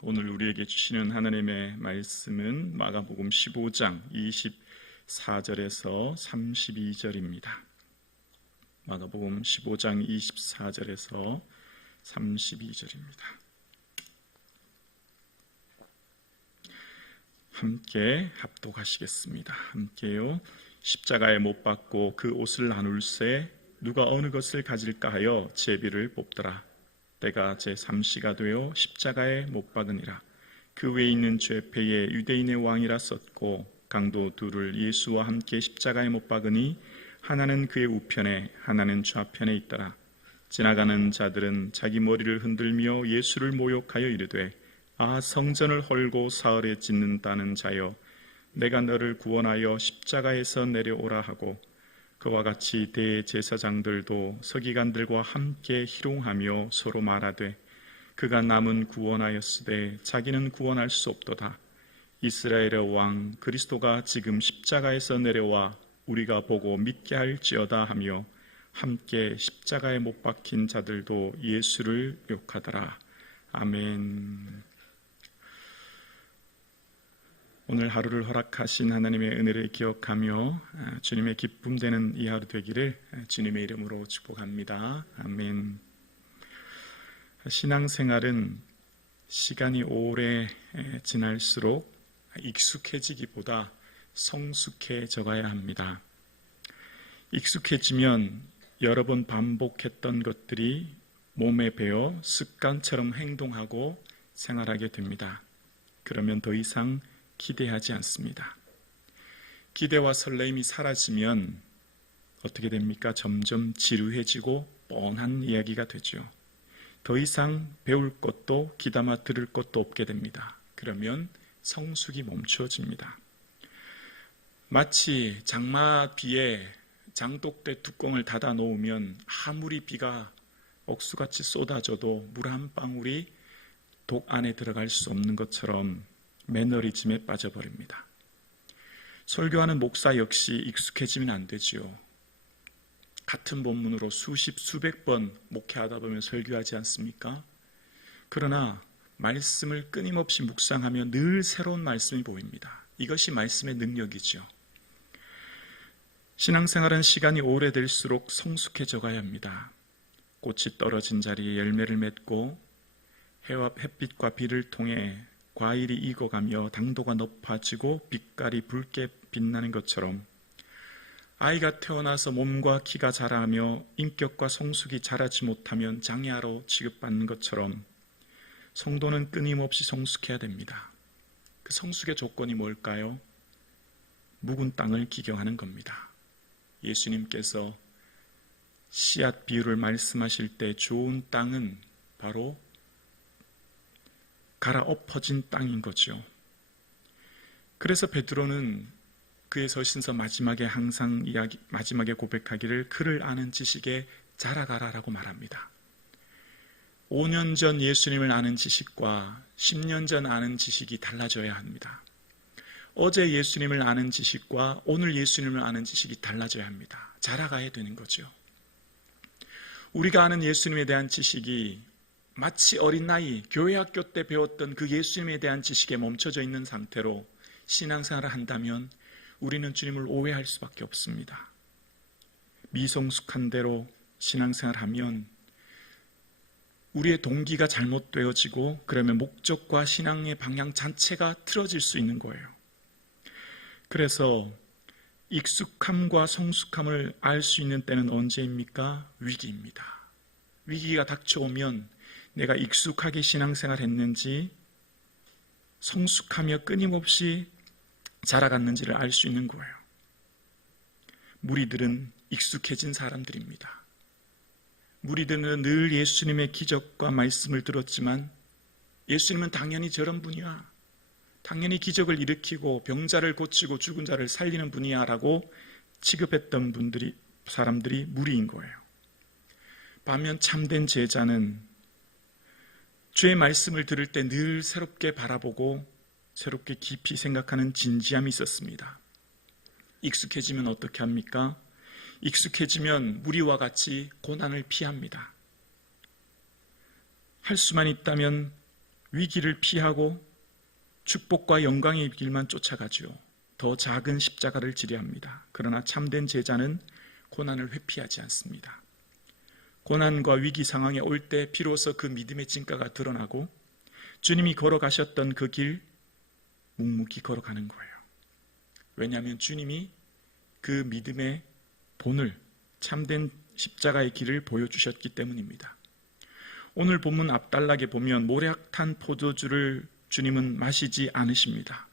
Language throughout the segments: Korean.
오늘 우리에게 주시는 하나님의 말씀은 마가복음 15장 24절에서 32절입니다. 마가복음 15장 24절에서 32절입니다. 함께 합독하시겠습니다. 함께요. 십자가에 못 박고 그 옷을 나눌세 누가 어느 것을 가질까 하여 제비를 뽑더라. 때가 제3시가 되어 십자가에 못 박으니라. 그 외에 있는 죄패에 유대인의 왕이라 썼고 강도 둘을 예수와 함께 십자가에 못 박으니 하나는 그의 우편에 하나는 좌편에 있더라. 지나가는 자들은 자기 머리를 흔들며 예수를 모욕하여 이르되 아 성전을 헐고 사흘에 짓는다는 자여 내가 너를 구원하여 십자가에서 내려오라 하고 그와 같이 대제사장들도 서기관들과 함께 희롱하며 서로 말하되 그가 남은 구원하였으되 자기는 구원할 수 없도다. 이스라엘의 왕 그리스도가 지금 십자가에서 내려와 우리가 보고 믿게 할지어다 하며 함께 십자가에 못 박힌 자들도 예수를 욕하더라. 아멘. 오늘 하루를 허락하신 하나님의 은혜를 기억하며 주님의 기쁨 되는 이 하루 되기를 주님의 이름으로 축복합니다. 아멘. 신앙생활은 시간이 오래 지날수록 익숙해지기보다 성숙해져 가야 합니다. 익숙해지면 여러 번 반복했던 것들이 몸에 배어 습관처럼 행동하고 생활하게 됩니다. 그러면 더 이상 기대하지 않습니다. 기대와 설레임이 사라지면 어떻게 됩니까? 점점 지루해지고 뻔한 이야기가 되죠. 더 이상 배울 것도 귀담아 들을 것도 없게 됩니다. 그러면 성숙이 멈추어집니다. 마치 장마비에 장독대 뚜껑을 닫아 놓으면 아무리 비가 억수같이 쏟아져도 물 한 방울이 독 안에 들어갈 수 없는 것처럼 매너리즘에 빠져버립니다. 설교하는 목사 역시 익숙해지면 안 되지요. 같은 본문으로 수십 수백 번 목회하다 보면 설교하지 않습니까? 그러나 말씀을 끊임없이 묵상하며 늘 새로운 말씀이 보입니다. 이것이 말씀의 능력이죠. 신앙생활은 시간이 오래될수록 성숙해져 가야 합니다. 꽃이 떨어진 자리에 열매를 맺고 해와 햇빛과 비를 통해 과일이 익어가며 당도가 높아지고 빛깔이 붉게 빛나는 것처럼 아이가 태어나서 몸과 키가 자라며 인격과 성숙이 자라지 못하면 장애아로 취급받는 것처럼 성도는 끊임없이 성숙해야 됩니다. 그 성숙의 조건이 뭘까요? 묵은 땅을 기경하는 겁니다. 예수님께서 씨앗 비유를 말씀하실 때 좋은 땅은 바로 갈아엎어진 땅인 거죠. 그래서 베드로는 그의 서신서 마지막에 항상 마지막에 고백하기를 그를 아는 지식에 자라가라라고 말합니다. 5년 전 예수님을 아는 지식과 10년 전 아는 지식이 달라져야 합니다. 어제 예수님을 아는 지식과 오늘 예수님을 아는 지식이 달라져야 합니다. 자라가야 되는 거죠. 우리가 아는 예수님에 대한 지식이 마치 어린 나이, 교회 학교 때 배웠던 그 예수님에 대한 지식에 멈춰져 있는 상태로 신앙생활을 한다면 우리는 주님을 오해할 수밖에 없습니다. 미성숙한 대로 신앙생활을 하면 우리의 동기가 잘못되어지고 그러면 목적과 신앙의 방향 자체가 틀어질 수 있는 거예요. 그래서 익숙함과 성숙함을 알 수 있는 때는 언제입니까? 위기입니다. 위기가 닥쳐오면 내가 익숙하게 신앙생활 했는지 성숙하며 끊임없이 자라갔는지를 알 수 있는 거예요. 무리들은 익숙해진 사람들입니다. 무리들은 늘 예수님의 기적과 말씀을 들었지만 예수님은 당연히 저런 분이야. 당연히 기적을 일으키고 병자를 고치고 죽은 자를 살리는 분이야 라고 취급했던 사람들이 무리인 거예요. 반면 참된 제자는 주의 말씀을 들을 때 늘 새롭게 바라보고 새롭게 깊이 생각하는 진지함이 있었습니다. 익숙해지면 어떻게 합니까? 익숙해지면 무리와 같이 고난을 피합니다. 할 수만 있다면 위기를 피하고 축복과 영광의 길만 쫓아가지요. 더 작은 십자가를 지려 합니다. 그러나 참된 제자는 고난을 회피하지 않습니다. 고난과 위기 상황에 올 때 비로소 그 믿음의 진가가 드러나고 주님이 걸어가셨던 그 길 묵묵히 걸어가는 거예요. 왜냐하면 주님이 그 믿음의 본을, 참된 십자가의 길을 보여주셨기 때문입니다. 오늘 본문 앞단락에 보면 모략탄 포도주를 주님은 마시지 않으십니다.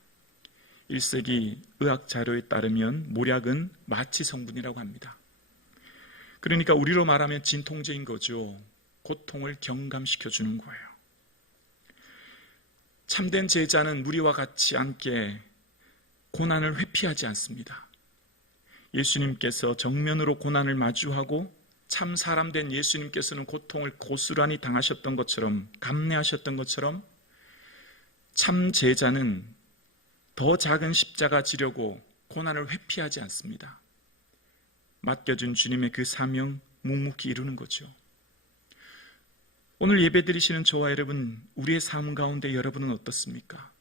1세기 의학 자료에 따르면 모략은 마취 성분이라고 합니다. 그러니까 우리로 말하면 진통제인 거죠. 고통을 경감시켜 주는 거예요. 참된 제자는 무리와 같이 함께 고난을 회피하지 않습니다. 예수님께서 정면으로 고난을 마주하고 참 사람된 예수님께서는 고통을 고스란히 당하셨던 것처럼, 감내하셨던 것처럼 참 제자는 더 작은 십자가 지려고 고난을 회피하지 않습니다. 맡겨준 주님의 그 사명 묵묵히 이루는 거죠. 오늘 예배드리시는 저와 여러분, 우리의 삶 가운데 여러분은 어떻습니까?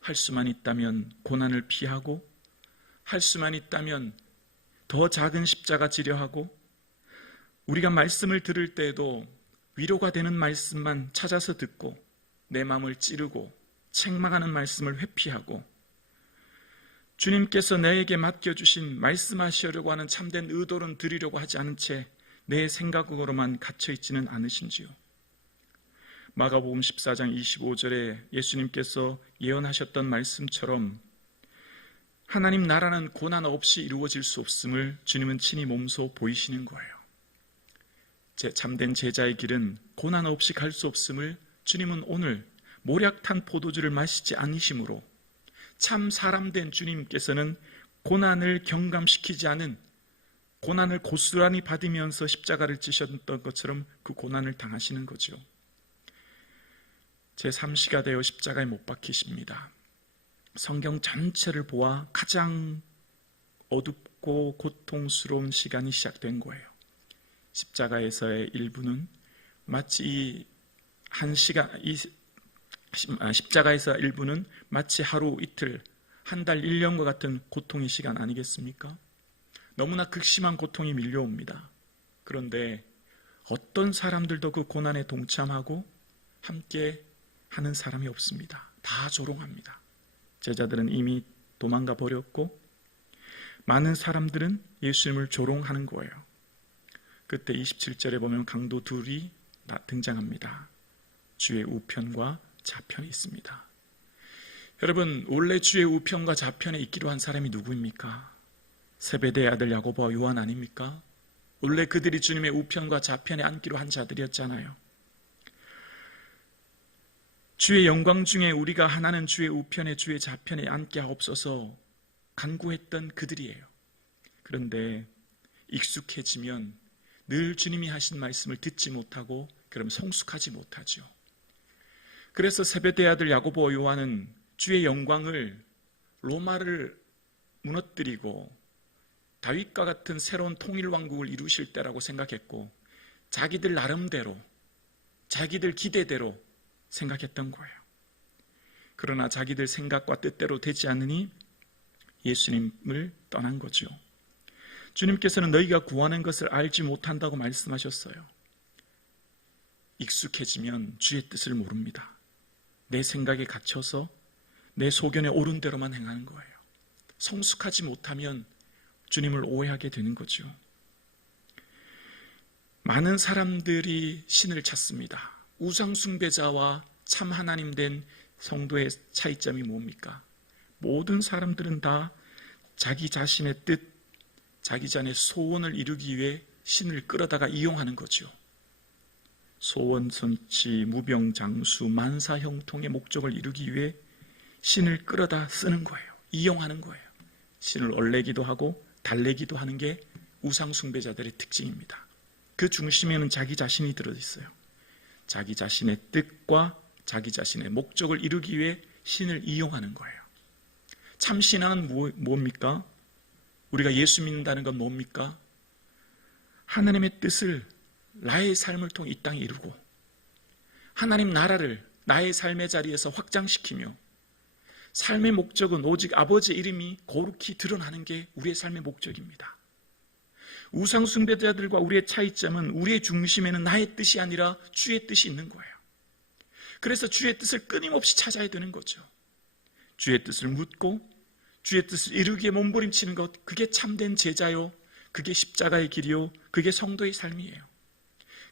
할 수만 있다면 고난을 피하고, 할 수만 있다면 더 작은 십자가 지려 하고, 우리가 말씀을 들을 때에도 위로가 되는 말씀만 찾아서 듣고 내 마음을 찌르고 책망하는 말씀을 회피하고, 주님께서 내게 맡겨주신 말씀하시려고 하는 참된 의도는 드리려고 하지 않은 채 내 생각으로만 갇혀있지는 않으신지요? 마가복음 14장 25절에 예수님께서 예언하셨던 말씀처럼 하나님 나라는 고난 없이 이루어질 수 없음을 주님은 친히 몸소 보이시는 거예요. 참된 제자의 길은 고난 없이 갈 수 없음을 주님은 오늘 모략탄 포도주를 마시지 않으심으로 참 사람된 주님께서는 고난을 경감시키지 않은, 고난을 고스란히 받으면서 십자가를 지셨던 것처럼 그 고난을 당하시는 거죠. 제3시가 되어 십자가에 못 박히십니다. 성경 전체를 보아 가장 어둡고 고통스러운 시간이 시작된 거예요. 십자가에서의 일부는 마치 십자가에서 일부는 마치 하루 이틀, 한 달, 1년과 같은 고통의 시간 아니겠습니까? 너무나 극심한 고통이 밀려옵니다. 그런데 어떤 사람들도 그 고난에 동참하고 함께 하는 사람이 없습니다. 다 조롱합니다. 제자들은 이미 도망가 버렸고 많은 사람들은 예수님을 조롱하는 거예요. 그때 27절에 보면 강도 둘이 등장합니다. 주의 우편과 좌편이 있습니다. 여러분, 원래 주의 우편과 좌편에 있기로 한 사람이 누구입니까? 세베대의 아들 야고보와 요한 아닙니까? 원래 그들이 주님의 우편과 좌편에 앉기로 한 자들이었잖아요. 주의 영광 중에 우리가 하나는 주의 우편에 주의 좌편에 앉게 하옵소서 간구했던 그들이에요. 그런데 익숙해지면 늘 주님이 하신 말씀을 듣지 못하고 그럼 성숙하지 못하죠. 그래서 세베대의 아들 야고보와 요한은 주의 영광을 로마를 무너뜨리고 다윗과 같은 새로운 통일왕국을 이루실 때라고 생각했고 자기들 나름대로, 자기들 기대대로 생각했던 거예요. 그러나 자기들 생각과 뜻대로 되지 않으니 예수님을 떠난 거죠. 주님께서는 너희가 구하는 것을 알지 못한다고 말씀하셨어요. 익숙해지면 주의 뜻을 모릅니다. 내 생각에 갇혀서 내 소견에 옳은 대로만 행하는 거예요. 성숙하지 못하면 주님을 오해하게 되는 거죠. 많은 사람들이 신을 찾습니다. 우상숭배자와 참 하나님 된 성도의 차이점이 뭡니까? 모든 사람들은 다 자기 자신의 뜻, 자기 자신의 소원을 이루기 위해 신을 끌어다가 이용하는 거죠. 소원, 선치, 무병장수, 만사형통의 목적을 이루기 위해 신을 끌어다 쓰는 거예요. 이용하는 거예요. 신을 얼레기도 하고 달래기도 하는 게 우상숭배자들의 특징입니다. 그 중심에는 자기 자신이 들어있어요. 자기 자신의 뜻과 자기 자신의 목적을 이루기 위해 신을 이용하는 거예요. 참 신앙은 뭡니까? 우리가 예수 믿는다는 건 뭡니까? 하나님의 뜻을 나의 삶을 통해 이 땅에 이루고 하나님 나라를 나의 삶의 자리에서 확장시키며 삶의 목적은 오직 아버지의 이름이 거룩히 드러나는 게 우리의 삶의 목적입니다. 우상 숭배자들과 우리의 차이점은 우리의 중심에는 나의 뜻이 아니라 주의 뜻이 있는 거예요. 그래서 주의 뜻을 끊임없이 찾아야 되는 거죠. 주의 뜻을 묻고 주의 뜻을 이루기에 몸부림치는 것, 그게 참된 제자요, 그게 십자가의 길이요, 그게 성도의 삶이에요.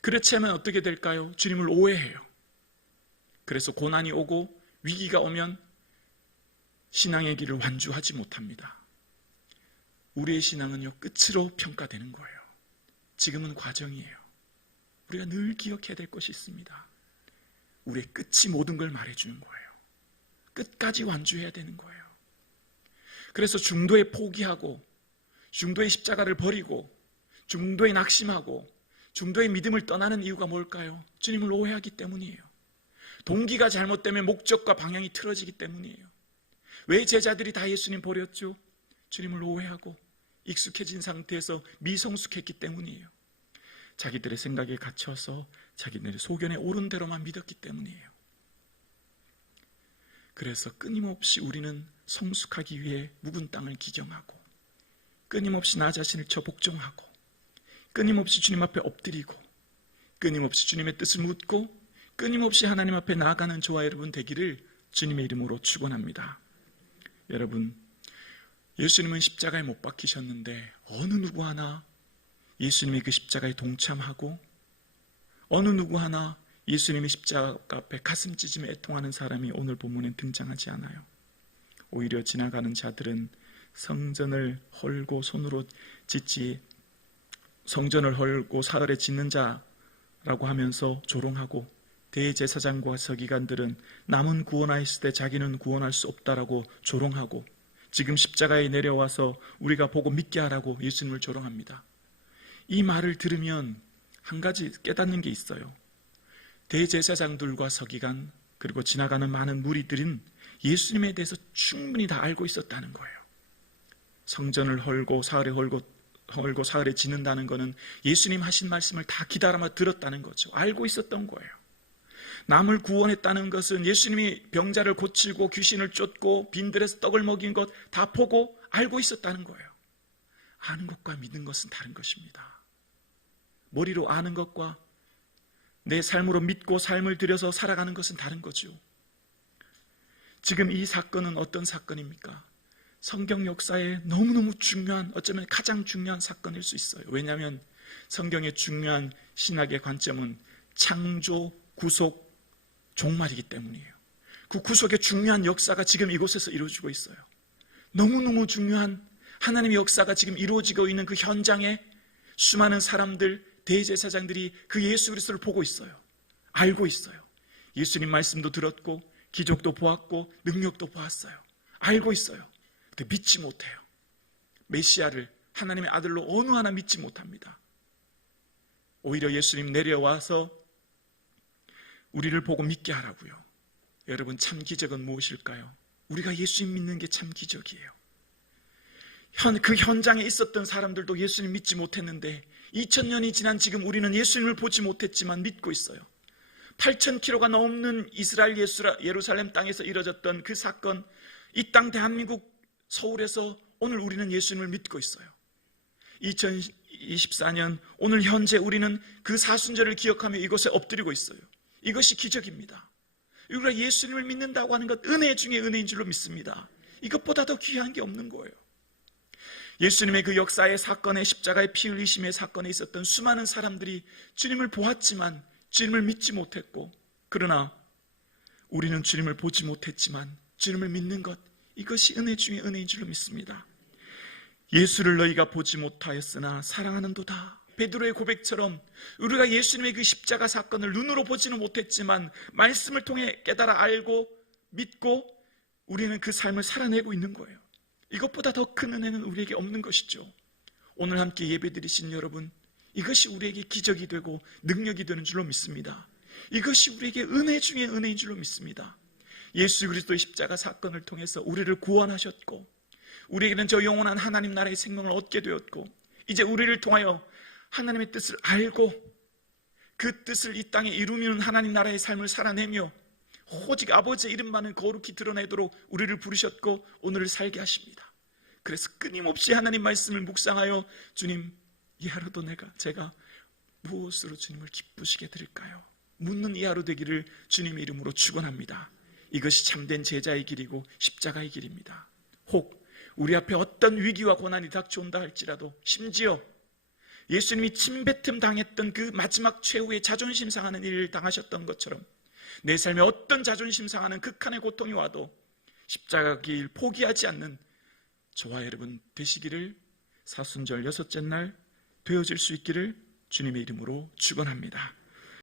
그렇지 않으면 어떻게 될까요? 주님을 오해해요. 그래서 고난이 오고 위기가 오면 신앙의 길을 완주하지 못합니다. 우리의 신앙은요, 끝으로 평가되는 거예요. 지금은 과정이에요. 우리가 늘 기억해야 될 것이 있습니다. 우리의 끝이 모든 걸 말해주는 거예요. 끝까지 완주해야 되는 거예요. 그래서 중도에 포기하고 중도의 십자가를 버리고 중도에 낙심하고 중도의 믿음을 떠나는 이유가 뭘까요? 주님을 오해하기 때문이에요. 동기가 잘못되면 목적과 방향이 틀어지기 때문이에요. 왜 제자들이 다 예수님 버렸죠? 주님을 오해하고 익숙해진 상태에서 미성숙했기 때문이에요. 자기들의 생각에 갇혀서 자기들의 소견에 옳은 대로만 믿었기 때문이에요. 그래서 끊임없이 우리는 성숙하기 위해 묵은 땅을 기경하고 끊임없이 나 자신을 복종하고 끊임없이 주님 앞에 엎드리고 끊임없이 주님의 뜻을 묻고 끊임없이 하나님 앞에 나아가는 저와 여러분 되기를 주님의 이름으로 축원합니다. 여러분, 예수님은 십자가에 못 박히셨는데 어느 누구 하나 예수님의 그 십자가에 동참하고 어느 누구 하나 예수님의 십자가 앞에 가슴 찢으며 애통하는 사람이 오늘 본문에 등장하지 않아요. 오히려 지나가는 자들은 성전을 헐고 손으로 짓지 성전을 헐고 사흘에 짓는 자라고 하면서 조롱하고 대제사장과 서기관들은 남은 구원하였을 때 자기는 구원할 수 없다라고 조롱하고 지금 십자가에 내려와서 우리가 보고 믿게 하라고 예수님을 조롱합니다. 이 말을 들으면 한 가지 깨닫는 게 있어요. 대제사장들과 서기관 그리고 지나가는 많은 무리들은 예수님에 대해서 충분히 다 알고 있었다는 거예요. 성전을 헐고 사흘에 헐고 사흘에 짓는다는 것은 예수님 하신 말씀을 다 기다려 들었다는 거죠. 알고 있었던 거예요. 남을 구원했다는 것은 예수님이 병자를 고치고 귀신을 쫓고 빈들에서 떡을 먹인 것 다 보고 알고 있었다는 거예요. 아는 것과 믿는 것은 다른 것입니다. 머리로 아는 것과 내 삶으로 믿고 삶을 들여서 살아가는 것은 다른 거죠. 지금 이 사건은 어떤 사건입니까? 성경 역사에 너무너무 중요한, 어쩌면 가장 중요한 사건일 수 있어요. 왜냐하면 성경의 중요한 신학의 관점은 창조, 구속, 종말이기 때문이에요. 그 구속의 중요한 역사가 지금 이곳에서 이루어지고 있어요. 너무너무 중요한 하나님의 역사가 지금 이루어지고 있는 그 현장에 수많은 사람들, 대제사장들이 그 예수 그리스도를 보고 있어요. 알고 있어요. 예수님 말씀도 들었고 기적도 보았고 능력도 보았어요. 알고 있어요. 근데 믿지 못해요. 메시아를 하나님의 아들로 어느 하나 믿지 못합니다. 오히려 예수님 내려와서 우리를 보고 믿게 하라고요. 여러분, 참 기적은 무엇일까요? 우리가 예수님 믿는 게 참 기적이에요. 그 현장에 있었던 사람들도 예수님 믿지 못했는데 2000년이 지난 지금 우리는 예수님을 보지 못했지만 믿고 있어요. 8000km가 넘는 이스라엘 예루살렘 땅에서 이뤄졌던 그 사건, 이 땅 대한민국 서울에서 오늘 우리는 예수님을 믿고 있어요. 2024년 오늘 현재 우리는 그 사순절을 기억하며 이곳에 엎드리고 있어요. 이것이 기적입니다. 우리가 예수님을 믿는다고 하는 것 은혜 중에 은혜인 줄로 믿습니다. 이것보다 더 귀한 게 없는 거예요. 예수님의 그 역사의 사건에 십자가의 피 흘리심의 사건에 있었던 수많은 사람들이 주님을 보았지만 주님을 믿지 못했고, 그러나 우리는 주님을 보지 못했지만 주님을 믿는 것, 이것이 은혜 중에 은혜인 줄로 믿습니다. 예수를 너희가 보지 못하였으나 사랑하는도다. 베드로의 고백처럼 우리가 예수님의 그 십자가 사건을 눈으로 보지는 못했지만 말씀을 통해 깨달아 알고 믿고 우리는 그 삶을 살아내고 있는 거예요. 이것보다 더 큰 은혜는 우리에게 없는 것이죠. 오늘 함께 예배드리신 여러분, 이것이 우리에게 기적이 되고 능력이 되는 줄로 믿습니다. 이것이 우리에게 은혜 중에 은혜인 줄로 믿습니다. 예수 그리스도의 십자가 사건을 통해서 우리를 구원하셨고 우리에게는 저 영원한 하나님 나라의 생명을 얻게 되었고 이제 우리를 통하여 하나님의 뜻을 알고 그 뜻을 이 땅에 이루는 하나님 나라의 삶을 살아내며 오직 아버지의 이름만은 거룩히 드러내도록 우리를 부르셨고 오늘을 살게 하십니다. 그래서 끊임없이 하나님 말씀을 묵상하여 주님, 이 하루도 제가 무엇으로 주님을 기쁘시게 드릴까요? 묻는 이 하루 되기를 주님의 이름으로 축원합니다. 이것이 참된 제자의 길이고 십자가의 길입니다. 혹 우리 앞에 어떤 위기와 고난이 닥쳐온다 할지라도, 심지어 예수님이 침뱉음 당했던 그 마지막 최후의 자존심 상하는 일을 당하셨던 것처럼 내 삶에 어떤 자존심 상하는 극한의 고통이 와도 십자가 길 포기하지 않는 저와 여러분 되시기를 사순절 6째 날 되어질 수 있기를 주님의 이름으로 축원합니다.